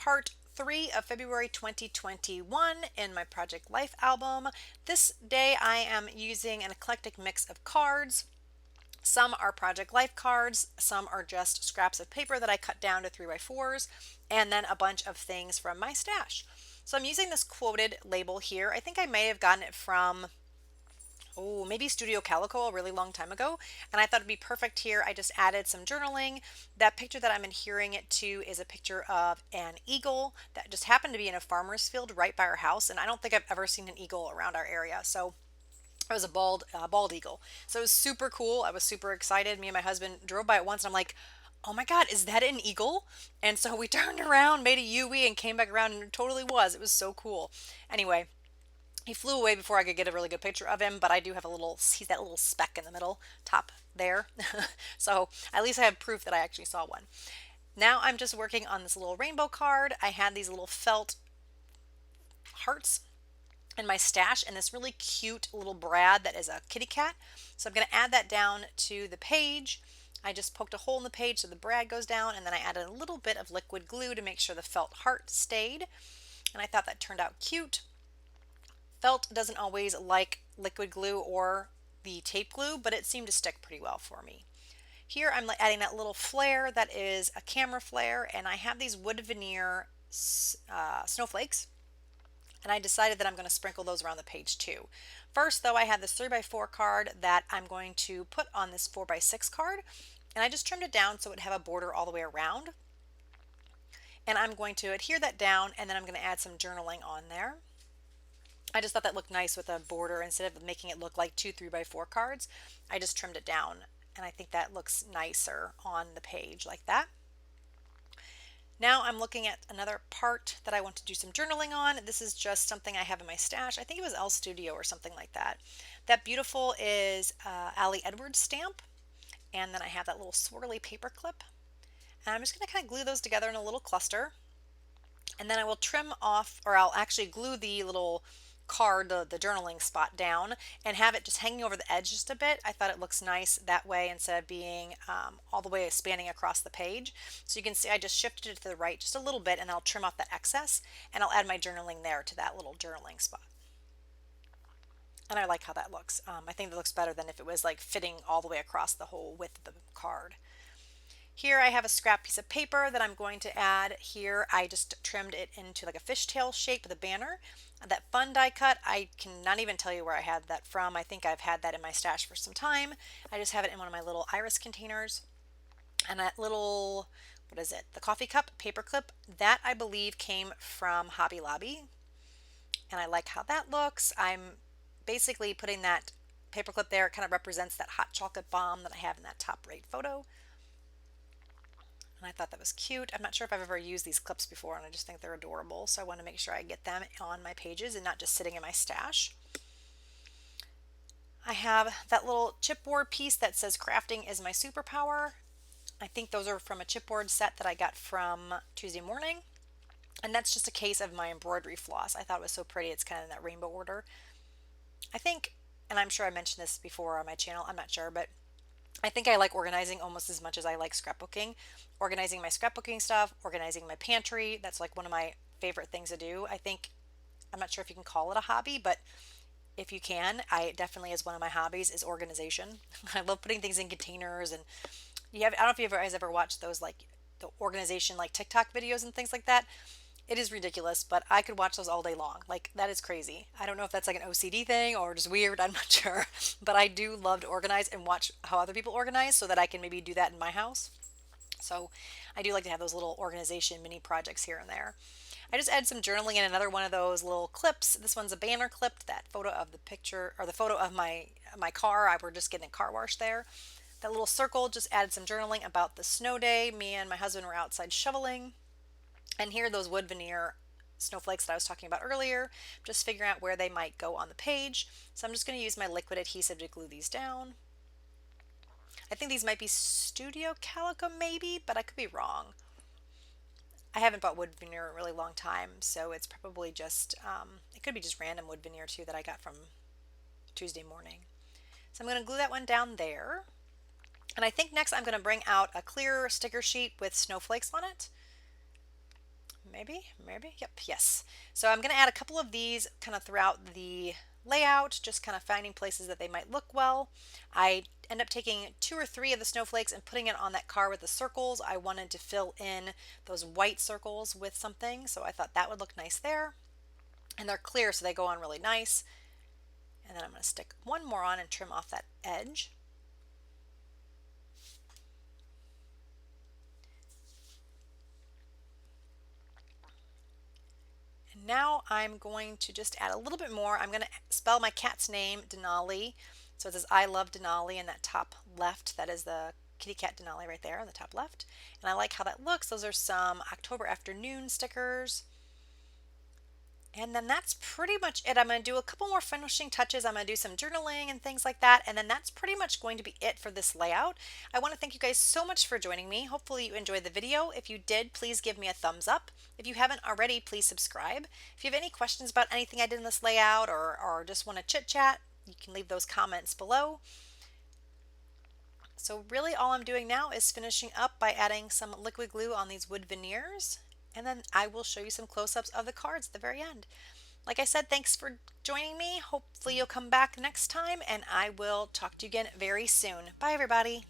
part 3 of February 2021 in my Project Life album. This day I am using an eclectic mix of cards. Some are Project Life cards, some are just scraps of paper that I cut down to 3x4s, and then a bunch of things from my stash. So I'm using this quoted label here. I think I may have gotten it from maybe Studio Calico a really long time ago, and I thought it'd be perfect here. I just added some journaling. That picture that I'm adhering it to is a picture of an eagle that just happened to be in a farmer's field right by our house, and I don't think I've ever seen an eagle around our area. So it was a bald eagle. So it was super cool. I was super excited. Me and my husband drove by it once, and I'm like, oh my God, is that an eagle? And so we turned around, made a U-E, and came back around, and it totally was. It was so cool. Anyway, he flew away before I could get a really good picture of him, but I do have he's that little speck in the middle, top there. So at least I have proof that I actually saw one. Now I'm just working on this little rainbow card. I had these little felt hearts in my stash and this really cute little Brad that is a kitty cat. So I'm going to add that down to the page. I just poked a hole in the page so the Brad goes down, and then I added a little bit of liquid glue to make sure the felt heart stayed. And I thought that turned out cute. Felt doesn't always like liquid glue or the tape glue, but it seemed to stick pretty well for me. Here I'm adding that little flare that is a camera flare, and I have these wood veneer snowflakes, and I decided that I'm going to sprinkle those around the page too. First though, I had this 3x4 card that I'm going to put on this 4x6 card, and I just trimmed it down so it would have a border all the way around. And I'm going to adhere that down, and then I'm going to add some journaling on there. I just thought that looked nice with a border instead of making it look like two 3x4 cards. I just trimmed it down, and I think that looks nicer on the page like that. Now I'm looking at another part that I want to do some journaling on. This is just something I have in my stash. I think it was Elle Studio or something like that. That beautiful is Ali Edwards stamp, and then I have that little swirly paper clip. And I'm just going to kind of glue those together in a little cluster. And then I will trim off, or I'll actually glue the little card, the journaling spot down, and have it just hanging over the edge just a bit. I thought it looks nice that way instead of being all the way spanning across the page. So you can see I just shifted it to the right just a little bit, and I'll trim off that excess, and I'll add my journaling there to that little journaling spot. And I like how that looks. I think it looks better than if it was like fitting all the way across the whole width of the card. Here I have a scrap piece of paper that I'm going to add here. I just trimmed it into like a fishtail shape with a banner. That fun die cut, I cannot even tell you where I had that from. I think I've had that in my stash for some time. I just have it in one of my little iris containers. And that little, what is it? The coffee cup paper clip, that I believe came from Hobby Lobby. And I like how that looks. I'm basically putting that paper clip there. It kind of represents that hot chocolate bomb that I have in that top right photo. And I thought that was cute. I'm not sure if I've ever used these clips before, and I just think they're adorable. So I want to make sure I get them on my pages and not just sitting in my stash. I have that little chipboard piece that says crafting is my superpower. I think those are from a chipboard set that I got from Tuesday Morning. And that's just a case of my embroidery floss. I thought it was so pretty. It's kind of in that rainbow order. I think, and I'm sure I mentioned this before on my channel, I'm not sure, but I think I like organizing almost as much as I like scrapbooking. Organizing my scrapbooking stuff, organizing my pantry. That's like one of my favorite things to do. I think, I'm not sure if you can call it a hobby, but if you can, I definitely is one of my hobbies is organization. I love putting things in containers, and I don't know if you guys ever watched those like the organization like TikTok videos and things like that. It is ridiculous, but I could watch those all day long. Like, that is crazy. I don't know if that's like an OCD thing or just weird. I'm not sure. But I do love to organize and watch how other people organize so that I can maybe do that in my house. So I do like to have those little organization mini projects here and there. I just added some journaling in another one of those little clips. This one's a banner clip, that photo of the picture, or the photo of my car. I were just getting a car wash there. That little circle just added some journaling about the snow day. Me and my husband were outside shoveling. And here are those wood veneer snowflakes that I was talking about earlier, just figuring out where they might go on the page. So I'm just going to use my liquid adhesive to glue these down. I think these might be Studio Calico maybe, but I could be wrong. I haven't bought wood veneer in a really long time, so it's probably just, it could be just random wood veneer too that I got from Tuesday Morning. So I'm going to glue that one down there. And I think next I'm going to bring out a clear sticker sheet with snowflakes on it. maybe, yep, yes. So I'm going to add a couple of these kind of throughout the layout, just kind of finding places that they might look well. I end up taking 2 or 3 of the snowflakes and putting it on that car with the circles. I wanted to fill in those white circles with something, so I thought that would look nice there. And they're clear, so they go on really nice. And then I'm going to stick one more on and trim off that edge. And now I'm going to just add a little bit more. I'm going to spell my cat's name, Denali. So it says I love Denali in that top left. That is the kitty cat Denali right there in the top left. And I like how that looks. Those are some October afternoon stickers. And then that's pretty much it. I'm going to do a couple more finishing touches. I'm going to do some journaling and things like that. And then that's pretty much going to be it for this layout. I want to thank you guys so much for joining me. Hopefully you enjoyed the video. If you did, please give me a thumbs up. If you haven't already, please subscribe. If you have any questions about anything I did in this layout or just want to chit chat, you can leave those comments below. So really all I'm doing now is finishing up by adding some liquid glue on these wood veneers. And then I will show you some close-ups of the cards at the very end. Like I said, thanks for joining me. Hopefully you'll come back next time, and I will talk to you again very soon. Bye, everybody.